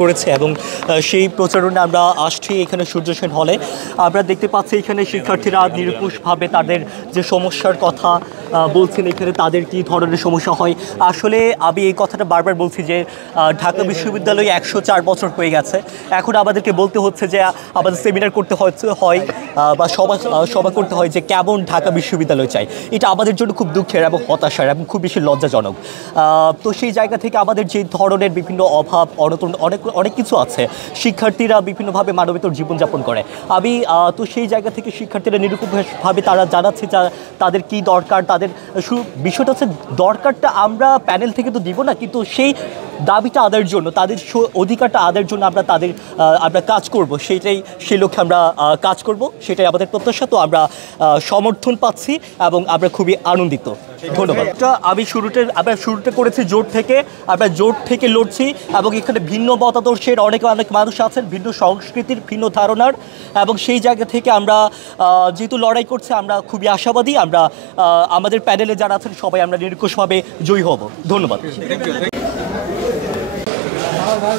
করেছে এবং সেই প্রচারণা আমরা আসছি এখানে সূর্য সেন হলে। আমরা দেখতে পাচ্ছি এখানে শিক্ষার্থীরা নিরঙ্কুশভাবে তাদের যে সমস্যার কথা বলছেন, এখানে তাদের কী ধরনের সমস্যা হয়। আসলে আমি এই কথাটা বারবার বলছি যে ঢাকা বিশ্ববিদ্যালয়ে 104 বছর হয়ে গেছে, এখন আমাদেরকে বলতে হচ্ছে যে আমাদের সেমিনার করতে হয় বা সভা করতে হয় যে কেমন ঢাকা বিশ্ববিদ্যালয় চাই। এটা আমাদের জন্য খুব দুঃখের এবং হতাশার এবং খুব বেশি লজ্জাজনক। তো সেই জায়গা থেকে আমাদের যে ধরনের বিভিন্ন অভাব অনটন অনেক কিছু আছে, শিক্ষার্থীরা বিভিন্নভাবে মানবেতর জীবনযাপন করে। আমি তো সেই জায়গা থেকে শিক্ষার্থীরা নিরুপভাবে তারা জানাচ্ছে তাদের কি দরকার, তাদের বিষয়টা হচ্ছে দরকারটা আমরা প্যানেল থেকে তো দিব না, কিন্তু সেই দাবিটা আদায়ের জন্য, তাদের অধিকারটা আদায়ের জন্য আমরা কাজ করব, সেই লক্ষ্যে আমরা কাজ করব, সেটাই আমাদের প্রত্যাশা। তো আমরা সমর্থন পাচ্ছি এবং আমরা খুবই আনন্দিত। ধন্যবাদ। আমরা শুরুতে করেছি জোট থেকে, আমরা জোট থেকে লড়ছি এবং এখানে ভিন্ন মতাদর্শের অনেক মানুষ আছেন, ভিন্ন সংস্কৃতির, ভিন্ন ধারণার, এবং সেই জায়গা থেকে আমরা যেহেতু লড়াই করছি, আমরা খুবই আশাবাদী। আমরা আমাদের প্যানেলে যারা আছেন সবাই আমরা নিরঙ্কুশভাবে জয়ী হব। ধন্যবাদ। আমার